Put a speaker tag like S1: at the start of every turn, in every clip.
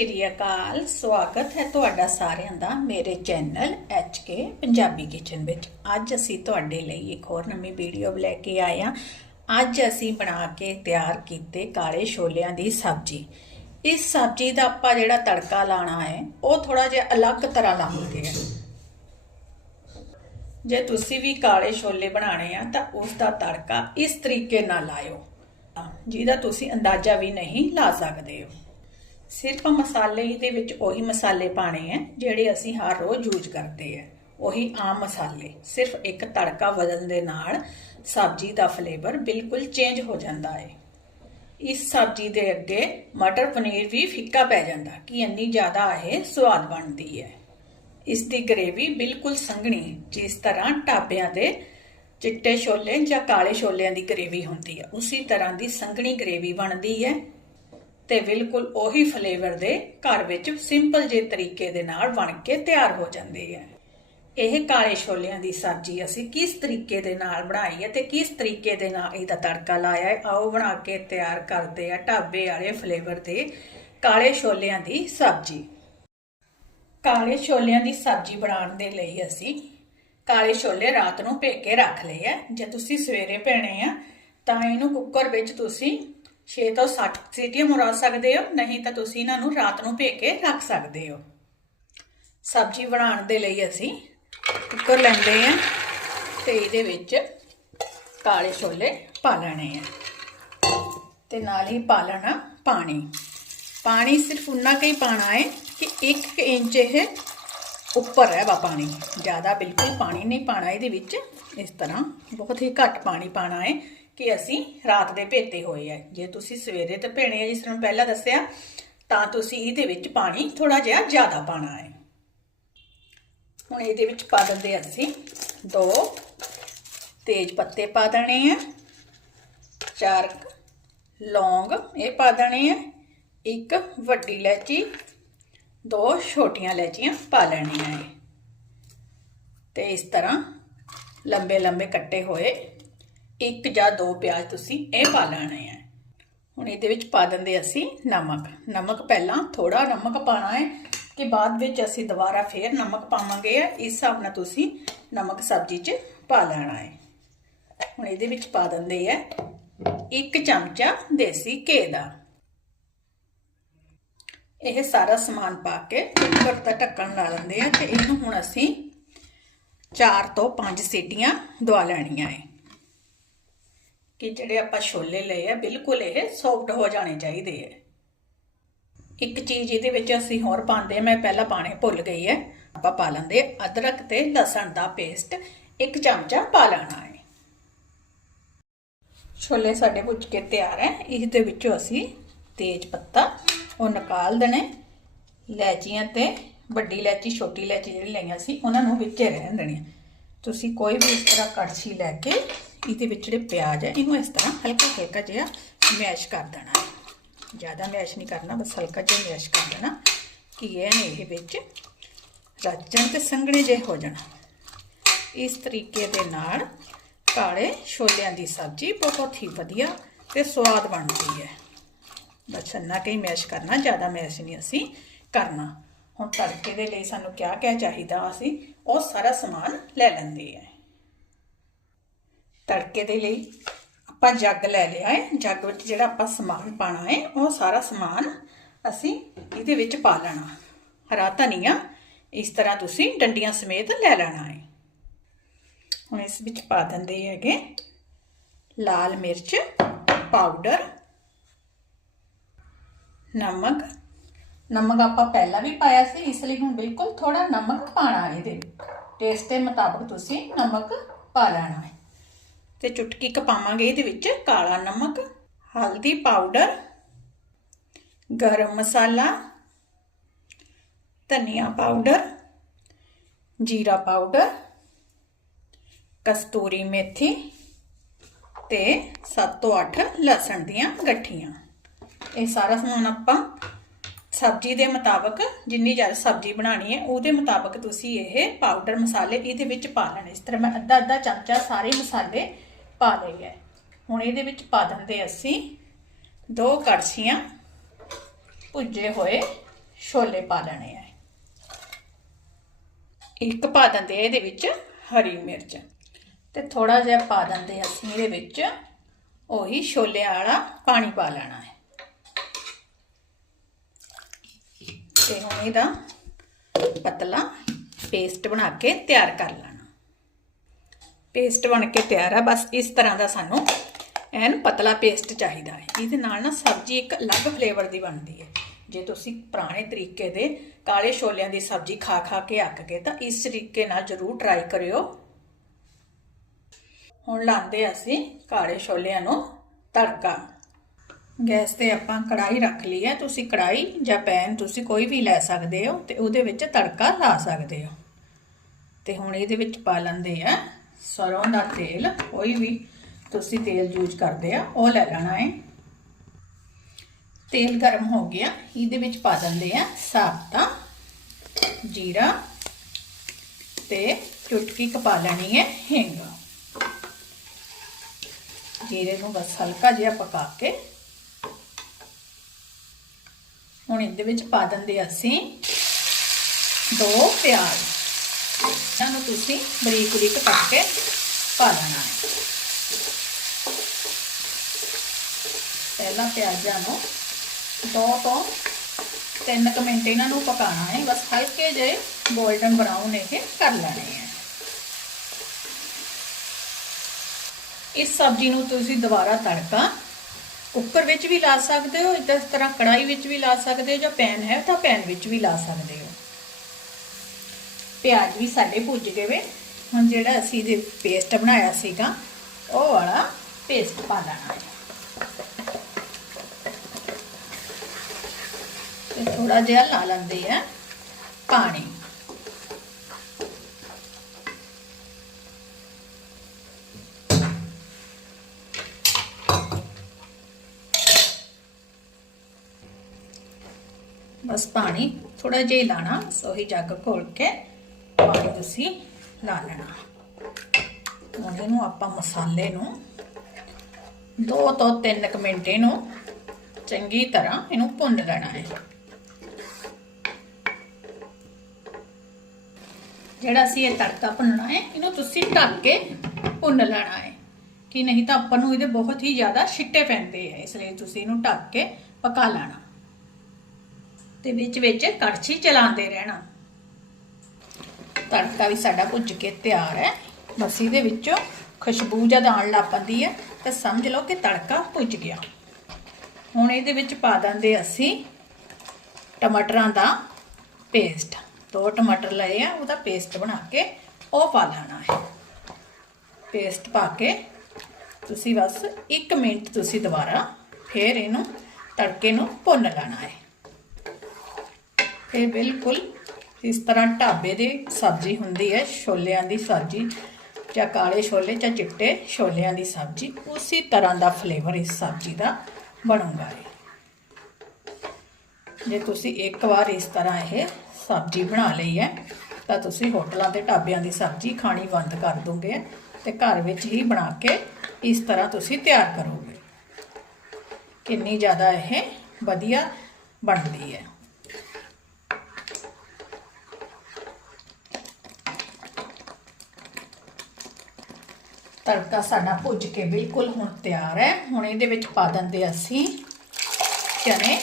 S1: ਸਤਿ ਸ਼੍ਰੀ ਅਕਾਲ। ਸਵਾਗਤ ਹੈ ਤੁਹਾਡਾ ਸਾਰਿਆਂ ਦਾ ਮੇਰੇ ਚੈਨਲ HK ਪੰਜਾਬੀ ਕਿਚਨ ਵਿੱਚ। ਅੱਜ ਅਸੀਂ ਤੁਹਾਡੇ ਲਈ ਇੱਕ ਹੋਰ ਨਵੀਂ ਵੀਡੀਓ ਲੈ ਕੇ ਆਏ ਹਾਂ। ਅੱਜ ਅਸੀਂ ਬਣਾ ਕੇ ਤਿਆਰ ਕੀਤੇ ਕਾਲੇ ਛੋਲਿਆਂ ਦੀ ਸਬਜ਼ੀ। ਇਸ ਸਬਜ਼ੀ ਦਾ ਆਪਾਂ ਜਿਹੜਾ ਤੜਕਾ ਲਾਣਾ ਹੈ, ਉਹ ਥੋੜਾ ਜਿਹਾ ਅਲੱਗ ਤਰ੍ਹਾਂ ਲਾਉਂਦੇ ਲਾਵਾਂਗੇ। ਜੇ ਤੁਸੀਂ ਵੀ ਕਾਲੇ ਛੋਲੇ ਬਣਾਣੇ ਆ, ਤਾਂ ਉਸ ਦਾ ਤੜਕਾ ਇਸ ਤਰੀਕੇ ਨਾਲ ਲਾਇਓ। ਜਿਹਦਾ ਤੁਸੀਂ ਅੰਦਾਜ਼ਾ ਵੀ ਨਹੀਂ ਲਾ ਸਕਦੇ ਹੋ। ਸਿਰਫ ਮਸਾਲੇ ਦੇ ਵਿੱਚ ਉਹੀ ਮਸਾਲੇ ਪਾਣੇ ਆ, ਜਿਹੜੇ ਅਸੀਂ ਹਰ ਰੋਜ਼ ਯੂਜ਼ ਕਰਦੇ ਆ। ਉਹੀ ਆਮ ਮਸਾਲੇ, ਸਿਰਫ ਇੱਕ ਤੜਕਾ ਬਦਲਣ ਦੇ ਨਾਲ ਸਬਜ਼ੀ ਦਾ ਫਲੇਵਰ ਬਿਲਕੁਲ ਚੇਂਜ ਹੋ ਜਾਂਦਾ ਹੈ ਇਸ ਸਬਜ਼ੀ ਦੇ ਅੱਗੇ ਮਟਰ ਪਨੀਰ ਵੀ ਫਿੱਕਾ ਪੈ ਜਾਂਦਾ, ਕਿ ਇੰਨੀ ਜ਼ਿਆਦਾ ਇਹ ਸਵਾਦ ਬਣਦੀ ਹੈ ਇਸ ਦੀ ਗ੍ਰੇਵੀ ਬਿਲਕੁਲ ਸੰਘਣੀ, ਜਿਸ ਤਰ੍ਹਾਂ ਢਾਬਿਆਂ ਦੇ ਚਿੱਟੇ ਛੋਲੇ ਜਾਂ ਕਾਲੇ ਛੋਲਿਆਂ ਦੀ ਗ੍ਰੇਵੀ ਹੁੰਦੀ ਹੈ ਉਸੇ ਤਰ੍ਹਾਂ ਦੀ ਸੰਘਣੀ ਗ੍ਰੇਵੀ ਬਣਦੀ ਹੈ ਤੇ ਬਿਲਕੁਲ ਉਹੀ ਫਲੇਵਰ ਦੇ ਘਰ ਵਿੱਚ ਸਿੰਪਲ ਜੇ ਤਰੀਕੇ ਦੇ ਨਾਲ ਬਣ ਕੇ ਤਿਆਰ ਹੋ ਜਾਂਦੀ ਹੈ ਇਹ ਕਾਲੇ ਛੋਲਿਆਂ ਦੀ ਸਬਜ਼ੀ ਅਸੀਂ ਕਿਸ ਤਰੀਕੇ ਦੇ ਨਾਲ ਬਣਾਈ ਹੈ ਤੇ ਕਿਸ ਤਰੀਕੇ ਦੇ ਨਾਲ ਇਹਦਾ ਤੜਕਾ ਲਾਇਆ ਹੈ, ਆਓ ਬਣਾ ਕੇ ਤਿਆਰ ਕਰਦੇ ਆ ਢਾਬੇ ਵਾਲੇ ਫਲੇਵਰ ਦੇ ਕਾਲੇ ਛੋਲਿਆਂ ਦੀ ਸਬਜ਼ੀ। ਕਾਲੇ ਛੋਲਿਆਂ ਦੀ ਸਬਜ਼ੀ ਬਣਾਉਣ ਦੇ ਲਈ ਅਸੀਂ ਕਾਲੇ ਛੋਲੇ ਰਾਤ ਨੂੰ ਭੇ ਕੇ ਰੱਖ ਲਏ ਆ। ਜੇ ਤੁਸੀਂ ਸਵੇਰੇ ਭੇਣੇ ਆ, ਤਾਂ ਇਹਨੂੰ ਕੁੱਕਰ ਵਿੱਚ ਤੁਸੀਂ 6 ਤੋਂ 7 ਸੀਟੀਆਂ ਮਰਾ ਸਕਦੇ ਹੋ, ਨਹੀਂ ਤਾਂ ਤੁਸੀਂ ਇਹਨਾਂ ਨੂੰ ਰਾਤ ਨੂੰ ਭੇ ਕੇ ਰੱਖ ਸਕਦੇ ਹੋ। ਸਬਜ਼ੀ ਬਣਾਉਣ ਦੇ ਲਈ ਅਸੀਂ ਕੁੱਕਰ ਲੈਂਦੇ ਆ ਤੇ ਇਹਦੇ ਵਿੱਚ ਕਾਲੇ ਛੋਲੇ ਪਾ ਲੈਣੇ ਆ। ਤੇ ਨਾਲ ਹੀ ਪਾ ਲੈਣਾ ਪਾਣੀ। ਪਾਣੀ ਸਿਰਫ ਉਨਾ ਕੁ ਹੀ ਪਾਣਾ ਹੈ ਕਿ 1 ਇੰਚ ਇਹ ਉੱਪਰ ਹੈ ਵਾ ਪਾਣੀ। ਜ਼ਿਆਦਾ ਬਿਲਕੁਲ ਪਾਣੀ ਨਹੀਂ ਪਾਣਾ ਇਹਦੇ ਵਿੱਚ ਇਸ ਤਰ੍ਹਾਂ ਬਹੁਤ ਹੀ ਘੱਟ ਪਾਣੀ ਪਾਣਾ ਹੈ। ਕਿ ਅਸੀਂ ਰਾਤ ਦੇ ਭੇਤੇ ਹੋਏ ਆ। ਜੇ ਤੁਸੀਂ ਸਵੇਰੇ ਤੇ ਭੇਣੇ ਆ, ਜਿਸ ਤਰ੍ਹਾਂ ਪਹਿਲਾਂ ਦੱਸਿਆ, ਤਾਂ ਤੁਸੀਂ ਇਹਦੇ ਵਿੱਚ ਪਾਣੀ ਥੋੜਾ ਜਿਹਾ ਜ਼ਿਆਦਾ ਪਾਣਾ ਹੈ। ਹੁਣ ਇਹਦੇ ਵਿੱਚ ਪਾ ਦਿੰਦੇ ਅਸੀਂ ਦੋ ਤੇਜ ਪੱਤੇ ਪਾ ਦੇਣੇ ਆ, ਚਾਰ ਲੌਂਗ ਇਹ ਪਾ ਦੇਣੇ ਆ, ਇੱਕ ਵੱਡੀ ਇਲਾਇਚੀ, ਦੋ ਛੋਟੀਆਂ ਇਲਾਇਚੀਆਂ ਪਾ ਲੈਣੀਆਂ ਹੈ ਤੇ ਇਸ ਤਰ੍ਹਾਂ ਲੰਬੇ ਲੰਬੇ ਕੱਟੇ ਹੋਏ ਇੱਕ ਜਾਂ ਦੋ ਪਿਆਜ਼ ਤੁਸੀਂ ਇਹ ਪਾ ਲੈਣੇ ਆ। ਹੁਣ ਇਹਦੇ ਵਿੱਚ ਪਾ ਦਿੰਦੇ ਅਸੀਂ ਨਮਕ। ਨਮਕ ਪਹਿਲਾਂ ਥੋੜਾ ਨਮਕ ਪਾਣਾ ਹੈ ਕਿ ਬਾਅਦ ਵਿੱਚ ਅਸੀਂ ਦੁਬਾਰਾ ਫੇਰ ਨਮਕ ਪਾਵਾਂਗੇ। ਇਸ ਹਿਸਾਬ ਨਾਲ ਤੁਸੀਂ ਨਮਕ ਸਬਜ਼ੀ 'ਚ ਪਾ ਲੈਣਾ ਹੈ। ਹੁਣ ਇਹਦੇ ਵਿੱਚ ਪਾ ਦਿੰਦੇ ਆ ਇੱਕ ਚਮਚਾ ਦੇਸੀ ਘੇ ਦਾ। ਇਹ ਸਾਰਾ ਸਮਾਨ ਪਾ ਕੇ ਕੁੱਕਰ ਦਾ ਢੱਕਣ ਲਾ ਲੈਂਦੇ ਆ ਤੇ ਇਹਨੂੰ ਹੁਣ ਅਸੀਂ 4 ਤੋਂ 5 ਸੀਟੀਆਂ ਦਵਾ ਲੈਣੀਆਂ ਹੈ। ਕਿ ਜਿਹੜੇ ਆਪਾਂ ਛੋਲੇ ਲਏ ਆ, ਬਿਲਕੁਲ ਇਹ ਸੌਫਟ ਹੋ ਜਾਣੇ ਚਾਹੀਦੇ ਆ। ਇੱਕ ਚੀਜ਼ ਇਹਦੇ ਵਿੱਚ ਅਸੀਂ ਹੋਰ ਪਾਉਂਦੇ ਆ, ਮੈਂ ਪਹਿਲਾਂ ਪਾਣੇ ਭੁੱਲ ਗਈ ਹੈ ਆਪਾਂ ਪਾ ਲੈਂਦੇ ਅਦਰਕ ਤੇ ਲਸਣ ਦਾ ਪੇਸਟ ਇੱਕ ਚਮਚਾ ਪਾ ਲੈਣਾ ਹੈ। ਛੋਲੇ ਸਾਡੇ ਭੁੱਜ ਕੇ ਤਿਆਰ ਹੈ। ਇਸ ਦੇ ਵਿੱਚੋਂ ਅਸੀਂ ਤੇਜ ਪੱਤਾ, ਉਹ ਨਿਕਾਲ ਦੇਣੇ ਇਲਾਚੀਆਂ ਤੇ ਵੱਡੀ ਇਲਾਚੀ ਛੋਟੀ ਇਲਾਚੀ ਜਿਹੜੀ ਲਈਆਂ ਸੀ, ਉਹਨਾਂ ਨੂੰ ਵਿੱਚੇ ਰਹਿਣ ਦੇਣੀਆਂ ਤੁਸੀਂ ਕੋਈ ਵੀ ਇਸ ਤਰ੍ਹਾਂ ਕੜਛੀ ਲੈ ਕੇ ਇਹਦੇ ਵਿੱਚ ਜਿਹੜੇ ਪਿਆਜ਼ ਹੈ ਇਹਨੂੰ ਇਸ ਤਰ੍ਹਾਂ ਹਲਕਾ ਹਲਕਾ ਜਿਹਾ ਮੈਸ਼ ਕਰ ਦੇਣਾ ਜ਼ਿਆਦਾ ਮੈਸ਼ ਨਹੀਂ ਕਰਨਾ, ਬਸ ਹਲਕਾ ਜਿਹਾ ਮੈਸ਼ ਕਰ ਦੇਣਾ ਕਿ ਇਹ ਨੇ ਇਹ ਵਿੱਚ ਰੱਜਣ ਤੇ ਸੰਘਣੇ ਜਿਹੇ ਹੋ ਜਾਣ। ਇਸ ਤਰੀਕੇ ਦੇ ਨਾਲ ਕਾਲੇ ਛੋਲਿਆਂ ਦੀ ਸਬਜ਼ੀ ਬਹੁਤ ਹੀ ਵਧੀਆ ਤੇ ਸਵਾਦ ਬਣਦੀ ਹੈ। ਬਸ ਇੰਨਾ ਕਈ ਮੈਸ਼ ਕਰਨਾ, ਜ਼ਿਆਦਾ ਮੈਸ਼ ਨਹੀਂ ਅਸੀਂ ਕਰਨਾ। ਹੁਣ ਤੜਕੇ ਦੇ ਲਈ ਸਾਨੂੰ ਕਿਆ ਕਿਆ ਚਾਹੀਦਾ ਅਸੀਂ ਉਹ ਸਾਰਾ ਸਮਾਨ ਲੈ ਲੈਂਦੇ ਆ। ਤੜਕੇ ਦੇ ਲਈ ਆਪਾਂ ਜੱਗ ਲੈ ਲਿਆ ਹੈ, ਜੱਗ ਵਿੱਚ ਜਿਹੜਾ ਆਪਾਂ ਸਮਾਨ ਪਾਣਾ ਹੈ, ਉਹ ਸਾਰਾ ਸਮਾਨ ਅਸੀਂ ਇਹਦੇ ਵਿੱਚ ਪਾ ਲੈਣਾ। ਹਰਾ ਧਨੀਆ, ਇਸ ਤਰ੍ਹਾਂ ਤੁਸੀਂ ਡੰਡੀਆਂ ਸਮੇਤ ਲੈ ਲੈਣਾ ਹੈ। ਹੁਣ ਇਸ ਵਿੱਚ ਪਾ ਦਿੰਦੇ ਹੈਗੇ ਲਾਲ ਮਿਰਚ, ਪਾਊਡਰ, ਨਮਕ ਨਮਕ ਆਪਾਂ ਪਹਿਲਾਂ ਵੀ ਪਾਇਆ ਸੀ, ਇਸ ਲਈ ਹੁਣ ਬਿਲਕੁਲ ਥੋੜਾ ਨਮਕ ਪਾਣਾ ਇਹਦੇ ਟੇਸਟ ਦੇ ਮੁਤਾਬਕ ਤੁਸੀਂ ਨਮਕ ਪਾ ਲੈਣਾ ਹੈ। ਤੇ ਚੁਟਕੀ ਕ ਪਾਵਾਂਗੇ ਇਹਦੇ ਵਿੱਚ ਕਾਲਾ ਨਮਕ, ਹਲਦੀ ਪਾਊਡਰ ਗਰਮ ਮਸਾਲਾ, ਧਨੀਆ ਪਾਊਡਰ ਜੀਰਾ ਪਾਊਡਰ ਕਸਤੂਰੀ ਮੇਥੀ ਤੇ 7 ਤੋਂ 8 ਲਸਣ ਦੀਆਂ ਗੱਠੀਆਂ। ਇਹ ਸਾਰਾ ਸਮਾਨ ਆਪਾਂ ਸਬਜ਼ੀ ਦੇ ਮੁਤਾਬਕ ਜਿੰਨੀ ਜ਼ਿਆਦਾ ਸਬਜ਼ੀ ਬਣਾਣੀ ਹੈ, ਉਹਦੇ ਮੁਤਾਬਕ ਤੁਸੀਂ ਇਹ ਪਾਊਡਰ ਮਸਾਲੇ ਇਹਦੇ ਵਿੱਚ ਪਾ ਲੈਣੇ। ਇਸ ਤਰ੍ਹਾਂ ਮੈਂ ਅੱਧਾ ਅੱਧਾ ਚਮਚਾ ਸਾਰੇ ਮਸਾਲੇ ਪਾ ਲਏ ਹੈ। ਹੁਣ ਇਹਦੇ ਵਿੱਚ ਪਾ ਦਿੰਦੇ ਅਸੀਂ ਦੋ ਕੜਛੀਆਂ ਭੁੱਜੇ ਹੋਏ ਛੋਲੇ ਪਾ ਲੈਣੇ ਆ ਇੱਕ ਪਾ ਦਿੰਦੇ ਇਹਦੇ ਵਿੱਚ ਹਰੀ ਮਿਰਚ ਤੇ ਥੋੜਾ ਜਿਹਾ ਪਾ ਦਿੰਦੇ ਅਸੀਂ ਇਹਦੇ ਵਿੱਚ ਉਹੀ ਛੋਲੇ ਵਾਲਾ ਪਾਣੀ ਪਾ ਲੈਣਾ ਹੈ। ਤੇ ਹੁਣ ਇਹਦਾ ਪਤਲਾ ਪੇਸਟ ਬਣਾ ਕੇ ਤਿਆਰ ਕਰ ਲੈਣਾ। ਪੇਸਟ ਬਣ ਕੇ ਤਿਆਰ ਆ, ਬਸ ਇਸ ਤਰ੍ਹਾਂ ਦਾ ਸਾਨੂੰ ਐਨ ਪਤਲਾ ਪੇਸਟ ਚਾਹੀਦਾ ਹੈ। ਇਹਦੇ ਨਾਲ ਨਾ ਸਬਜ਼ੀ ਇੱਕ ਅਲੱਗ ਫਲੇਵਰ ਦੀ ਬਣਦੀ ਹੈ। ਜੇ ਤੁਸੀਂ ਪੁਰਾਣੇ ਤਰੀਕੇ ਦੇ ਕਾਲੇ ਛੋਲਿਆਂ ਦੀ ਸਬਜ਼ੀ ਖਾ ਖਾ ਕੇ ਅੱਕ ਗਏ, ਤਾਂ ਇਸ ਤਰੀਕੇ ਨਾਲ ਜ਼ਰੂਰ ਟਰਾਈ ਕਰਿਓ। ਹੁਣ ਲਾਉਂਦੇ ਅਸੀਂ ਕਾਲੇ ਛੋਲਿਆਂ ਨੂੰ ਤੜਕਾ। ਗੈਸ ਤੇ ਆਪਾਂ ਕੜਾਈ ਰੱਖ ਲਈ ਹੈ, ਤੁਸੀਂ ਕੜਾਈ ਜਾਂ ਪੈਨ ਤੁਸੀਂ ਕੋਈ ਵੀ ਲੈ ਸਕਦੇ ਹੋ ਤੇ ਉਹਦੇ ਵਿੱਚ ਤੜਕਾ ਲਾ ਸਕਦੇ ਹੋ। ਤੇ ਹੁਣ ਇਹਦੇ ਵਿੱਚ ਪਾ ਲੈਂਦੇ ਆ ਸਰੋਂ ਦਾ ਤੇਲ, ਕੋਈ ਵੀ ਤੁਸੀਂ ਤੇਲ ਯੂਜ਼ ਕਰਦੇ ਆ, ਉਹ ਲੈ ਲੈਣਾ ਹੈ। ਤੇਲ ਗਰਮ ਹੋ ਗਿਆ, ਇਹਦੇ ਵਿੱਚ ਪਾ ਦਿੰਦੇ ਆ ਸਾਬਤਾ, ਜੀਰਾ ਤੇ ਚੁਟਕੀ ਕ ਪਾ ਲੈਣੀ ਹੈ ਹਿੰਗ। ਜੀਰੇ ਨੂੰ ਬਸ ਹਲਕਾ ਜਿਹਾ ਪਕਾ ਕੇ ਹੁਣ ਇਹਦੇ ਵਿੱਚ ਪਾ ਦਿੰਦੇ ਅਸੀਂ ਦੋ ਪਿਆਜ਼। ਇਹਨਾਂ ਨੂੰ ਤੁਸੀਂ ਬਰੀਕ ਬਰੀਕ ਕੱਟ ਕੇ ਪਾ ਲੈਣਾ ਹੈ। ਪਹਿਲਾਂ ਪਿਆਜ਼ਾਂ ਨੂੰ ਦੋ ਤੋਂ ਤਿੰਨ ਕੁ ਮਿੰਟ ਇਹਨਾਂ ਨੂੰ ਪਕਾਉਣਾ ਹੈ। ਬਸ ਹਲਕੇ ਜਿਹੇ 골ਡਨ ਬਰਾਊਨ ਇਹ ਕਰ ਲੈਣੇ ਹੈ। ਇਸ ਸਬਜ਼ੀ ਨੂੰ ਤੁਸੀਂ ਦੁਬਾਰਾ ਤੜਕਾ ਕੁੱਕਰ ਵਿੱਚ ਵੀ ਲਾ ਸਕਦੇ ਹੋ ਇਸ ਤਰ੍ਹਾਂ ਕੜਾਈ ਵਿੱਚ ਵੀ ਲਾ ਸਕਦੇ ਹੋ ਜਾਂ ਪੈਨ ਹੈ ਤਾਂ ਪੈਨ ਵਿੱਚ ਵੀ ਲਾ ਸਕਦੇ ਹੋ। ਪਿਆਜ਼ ਵੀ ਸਾਡੇ ਭੁੱਜ ਗਏ ਵੇ। ਹੁਣ ਜਿਹੜਾ ਅਸੀਂ ਇਹ ਪੇਸਟ ਬਣਾਇਆ ਸੀਗਾ, ਉਹ ਵਾਲਾ ਪੇਸਟ ਪਾ ਲੈਣਾ ਹੈ। ਤੇ ਥੋੜਾ ਜਿਹਾ ਲਾ ਲੈਂਦੇ ਆ ਪਾਣੀ। ਬਸ ਪਾਣੀ ਥੋੜਾ ਜਿਹਾ ਹੀ ਲਾਣਾ, ਸੋਹੀ ਜੱਗ ਘੋਲ ਕੇ ਪਾਣੀ ਤੁਸੀਂ ਲਾ ਲੈਣਾ। ਹੁਣ ਇਹਨੂੰ ਆਪਾਂ ਮਸਾਲੇ ਨੂੰ 2 ਤੋਂ 3 ਕੁ ਮਿੰਟ ਇਹਨੂੰ ਚੰਗੀ ਤਰ੍ਹਾਂ ਇਹਨੂੰ ਭੁੰਨ ਲੈਣਾ ਹੈ। ਜਿਹੜਾ ਅਸੀਂ ਇਹ ਤੜਕਾ ਭੁੰਨਣਾ ਹੈ, ਇਹਨੂੰ ਤੁਸੀਂ ਢੱਕ ਕੇ ਭੁੰਨ ਲੈਣਾ ਹੈ। ਕਿ ਨਹੀਂ ਤਾਂ ਆਪਾਂ ਨੂੰ ਇਹਦੇ ਬਹੁਤ ਹੀ ਜ਼ਿਆਦਾ ਛਿੱਟੇ ਪੈਂਦੇ ਆ, ਇਸ ਲਈ ਤੁਸੀਂ ਇਹਨੂੰ ਢੱਕ ਕੇ ਪਕਾ ਲੈਣਾ। ਤੇ ਵਿੱਚ ਵਿੱਚ ਕੜਛੀ ਚਲਾਉਂਦੇ ਰਹਿਣਾ। ਤੜਕਾ ਵੀ ਸਾਡਾ ਭੁੱਜ ਕੇ ਤਿਆਰ ਹੈ। ਬਸ ਇਹਦੇ ਵਿੱਚੋਂ ਖੁਸ਼ਬੂ ਜਦ ਆਉਣ ਲੱਗ ਪੈਂਦੀ ਹੈ, ਤਾਂ ਸਮਝ ਲਓ ਕਿ ਤੜਕਾ ਭੁੱਜ ਗਿਆ। ਹੁਣ ਇਹਦੇ ਵਿੱਚ ਪਾ ਦਿੰਦੇ ਅਸੀਂ ਟਮਾਟਰਾਂ ਦਾ ਪੇਸਟ। ਦੋ ਟਮਾਟਰ ਲਏ ਆ, ਉਹਦਾ ਪੇਸਟ ਬਣਾ ਕੇ ਉਹ ਪਾ ਲੈਣਾ ਹੈ। ਪੇਸਟ ਪਾ ਕੇ ਤੁਸੀਂ ਬਸ 1 ਮਿੰਟ ਤੁਸੀਂ ਦੁਬਾਰਾ ਫੇਰ ਇਹਨੂੰ ਤੜਕੇ ਨੂੰ ਭੁੰਨ ਲੈਣਾ ਹੈ। ਇਹ ਬਿਲਕੁਲ ਇਸ ਤਰ੍ਹਾਂ ਢਾਬੇ ਦੀ ਸਬਜ਼ੀ ਹੁੰਦੀ ਹੈ, ਛੋਲਿਆਂ ਦੀ ਸਬਜ਼ੀ ਜਾਂ ਕਾਲੇ ਛੋਲੇ ਜਾਂ ਚਿੱਟੇ ਛੋਲਿਆਂ ਦੀ ਸਬਜ਼ੀ, ਉਸੇ ਤਰ੍ਹਾਂ ਦਾ ਫਲੇਵਰ ਇਸ ਸਬਜ਼ੀ ਦਾ ਬਣੂਗਾ ਜੇ ਤੁਸੀਂ ਇੱਕ ਵਾਰ ਇਸ ਤਰ੍ਹਾਂ ਇਹ ਸਬਜ਼ੀ ਬਣਾ ਲਈ ਹੈ, ਤਾਂ ਤੁਸੀਂ ਹੋਟਲਾਂ ਤੇ ਢਾਬਿਆਂ ਦੀ ਸਬਜ਼ੀ ਖਾਣੀ ਬੰਦ ਕਰ ਦੋਗੇ ਤੇ ਘਰ ਵਿੱਚ ਹੀ ਬਣਾ ਕੇ ਇਸ ਤਰ੍ਹਾਂ ਤੁਸੀਂ ਤਿਆਰ ਕਰੋਗੇ। ਕਿੰਨੀ ਜ਼ਿਆਦਾ ਇਹ ਵਧੀਆ ਬਣਦੀ ਹੈ। ਤੜਕਾ ਸਾਡਾ ਭੁੱਜ ਕੇ ਬਿਲਕੁਲ ਹੁਣ ਤਿਆਰ ਹੈ। ਹੁਣ ਇਹਦੇ ਵਿੱਚ ਪਾ ਦਿੰਦੇ ਅਸੀਂ ਚਨੇ,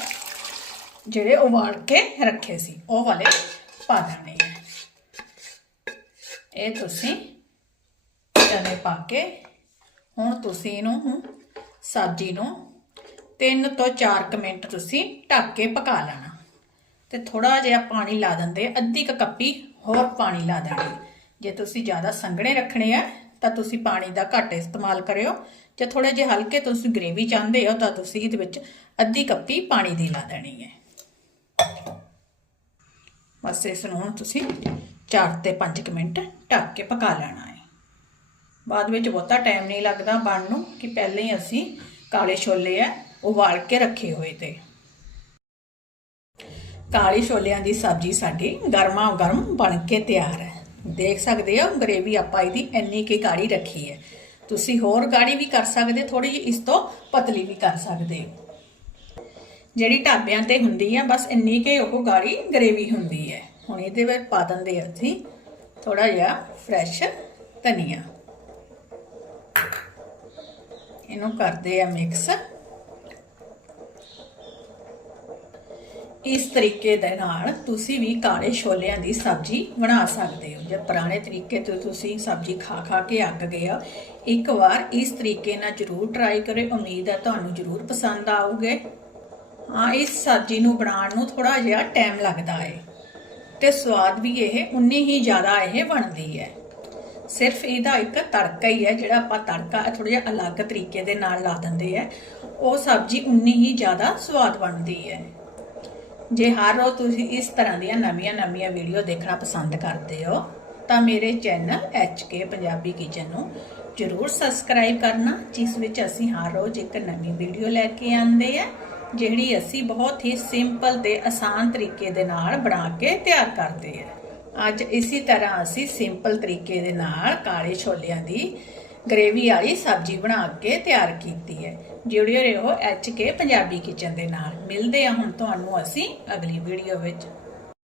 S1: ਜਿਹੜੇ ਉਬਾਲ ਕੇ ਰੱਖੇ ਸੀ, ਉਹ ਵਾਲੇ ਪਾ ਦੇਣੇ ਹੈ। ਇਹ ਤੁਸੀਂ ਚਨੇ ਪਾ ਕੇ, ਹੁਣ ਤੁਸੀਂ ਇਹਨੂੰ ਸਬਜ਼ੀ ਨੂੰ 3 ਤੋਂ 4 ਮਿੰਟ ਤੁਸੀਂ ਢੱਕ ਕੇ ਪਕਾ ਲੈਣਾ। ਤੇ ਥੋੜਾ ਜਿਹਾ ਪਾਣੀ ਲਾ ਦਿੰਦੇ, ਅੱਧੀ ਕ ਕੱਪੀ ਹੋਰ ਪਾਣੀ ਲਾ ਦੇਣੀ। ਜੇ ਤੁਸੀਂ ਜ਼ਿਆਦਾ ਸੰਘਣੇ ਰੱਖਣੇ ਆ ਤਾਂ ਤੁਸੀਂ ਪਾਣੀ ਦਾ ਘੱਟ ਇਸਤੇਮਾਲ ਕਰਿਓ। ਜੇ ਥੋੜੇ ਜਿਹੇ ਹਲਕੇ ਤੁਸੀਂ ਗ੍ਰੇਵੀ ਚਾਹੁੰਦੇ ਹੋ ਤਾਂ ਤੁਸੀਂ ਇਹਦੇ ਵਿੱਚ ਅੱਧੀ ਕੱਪੀ ਪਾਣੀ ਦੀ ਲਾ ਦੇਣੀ ਹੈ। ਬਸ ਇਸ ਨੂੰ ਹੁਣ ਤੁਸੀਂ 4 ਤੇ 5 ਮਿੰਟ ਢੱਕ ਕੇ ਪਕਾ ਲੈਣਾ ਹੈ। ਬਾਅਦ ਵਿੱਚ ਬਹੁਤਾ ਟਾਈਮ ਨਹੀਂ ਲੱਗਦਾ ਬਣਨ ਨੂੰ ਕਿ ਪਹਿਲਾਂ ਹੀ ਅਸੀਂ ਕਾਲੇ ਛੋਲੇ ਆ, ਉਬਾਲ ਕੇ ਰੱਖੇ ਹੋਏ ਤੇ। ਕਾਲੇ ਛੋਲਿਆਂ ਦੀ ਸਬਜ਼ੀ ਸਾਡੀ ਗਰਮਾ ਗਰਮ ਬਣ ਕੇ ਤਿਆਰ ਹੈ। ਦੇਖ ਸਕਦੇ ਹੋ, ਗਰੇਵੀ ਆਪਾਂ ਇਹਦੀ ਇੰਨੀ ਕੀ ਗਾੜੀ ਰੱਖੀ ਹੈ। ਤੁਸੀਂ ਹੋਰ ਗਾੜੀ ਵੀ ਕਰ ਸਕਦੇ ਥੋੜੀ ਜਿਹੀ ਇਸ ਤੋਂ ਪਤਲੀ ਵੀ ਕਰ ਸਕਦੇ ਹੋ। ਜਿਹੜੀ ਢਾਬਿਆਂ ਤੇ ਹੁੰਦੀ ਆ, ਬਸ ਇੰਨੀ ਕੇ ਉਹ ਗਾੜੀ ਗਰੇਵੀ ਹੁੰਦੀ ਹੈ। ਹੁਣ ਇਹਦੇ ਵਿੱਚ ਪਾ ਦਿੰਦੇ ਹਾਂ ਅਸੀਂ ਥੋੜਾ ਜਿਹਾ ਫਰੈਸ਼ ਧਨੀਆ। ਇਹਨੂੰ ਕਰਦੇ ਆ ਮਿਕਸ। ਇਸ ਤਰੀਕੇ ਦੇ ਨਾਲ ਤੁਸੀਂ ਵੀ ਕਾਲੇ ਛੋਲਿਆਂ ਦੀ ਸਬਜ਼ੀ ਬਣਾ ਸਕਦੇ ਹੋ। ਜੇ ਪੁਰਾਣੇ ਤਰੀਕੇ ਤੋਂ ਤੁਸੀਂ ਸਬਜ਼ੀ ਖਾ ਖਾ ਕੇ ਅੱਕ ਗਏ ਹੋ, ਇੱਕ ਵਾਰ ਇਸ ਤਰੀਕੇ ਨਾਲ ਜਰੂਰ ਟਰਾਈ ਕਰਿਓ। ਉਮੀਦ ਹੈ ਤੁਹਾਨੂੰ ਜਰੂਰ ਪਸੰਦ ਆਊਗੇ। ਹਾਂ, ਇਸ ਸਬਜ਼ੀ ਨੂੰ ਬਣਾਉਣ ਨੂੰ ਥੋੜਾ ਜਿਹਾ ਟਾਈਮ ਲੱਗਦਾ ਹੈ ਤੇ ਸਵਾਦ ਵੀ ਇਹ ਉਨੀ ਹੀ ਜ਼ਿਆਦਾ ਇਹ ਬਣਦੀ ਹੈ। ਸਿਰਫ ਇਹਦਾ ਇੱਕ ਤੜਕਾ ਹੀ ਹੈ, ਜਿਹੜਾ ਆਪਾਂ ਤੜਕਾ ਥੋੜਾ ਜਿਹਾ ਅਲੱਗ ਤਰੀਕੇ ਦੇ ਨਾਲ ਲਾ ਦਿੰਦੇ ਆ ਉਹ ਸਬਜ਼ੀ ਉਨੀ ਹੀ ਜ਼ਿਆਦਾ ਸਵਾਦ ਬਣਦੀ ਹੈ। ਜੇ ਹਰ ਰੋਜ਼ ਤੁਸੀਂ ਇਸ ਤਰ੍ਹਾਂ ਦੀਆਂ ਨਵੀਆਂ-ਨਵੀਆਂ ਵੀਡੀਓ ਦੇਖਣਾ ਪਸੰਦ ਕਰਦੇ ਹੋ, ਤਾਂ ਮੇਰੇ ਚੈਨਲ HK ਪੰਜਾਬੀ ਕਿਚਨ ਨੂੰ ਜਰੂਰ ਸਬਸਕ੍ਰਾਈਬ ਕਰਨਾ, ਜਿਸ ਵਿੱਚ ਅਸੀਂ ਹਰ ਰੋਜ਼ ਇੱਕ ਨਵੀਂ ਵੀਡੀਓ ਲੈ ਕੇ ਆਉਂਦੇ ਆ, ਜਿਹੜੀ ਅਸੀਂ ਬਹੁਤ ਹੀ ਸਿੰਪਲ ਤੇ ਆਸਾਨ ਤਰੀਕੇ ਦੇ ਨਾਲ ਬਣਾ ਕੇ ਤਿਆਰ ਕਰਦੇ ਆ। ਅੱਜ ਇਸੇ ਤਰ੍ਹਾਂ ਅਸੀਂ ਸਿੰਪਲ ਤਰੀਕੇ ਦੇ ਨਾਲ ਕਾਲੇ ਛੋਲਿਆਂ ਦੀ ਗ੍ਰੇਵੀ ਵਾਲੀ ਸਬਜ਼ੀ ਬਣਾ ਕੇ ਤਿਆਰ ਕੀਤੀ ਹੈ। ਜੁੜਿਓ ਰਹੋ ਐਚ ਕੇ ਪੰਜਾਬੀ ਕਿਚਨ ਦੇ ਨਾਲ। ਮਿਲਦੇ ਆ ਹੁਣ ਤੁਹਾਨੂੰ ਅਸੀਂ ਅਗਲੀ ਵੀਡੀਓ ਵਿੱਚ।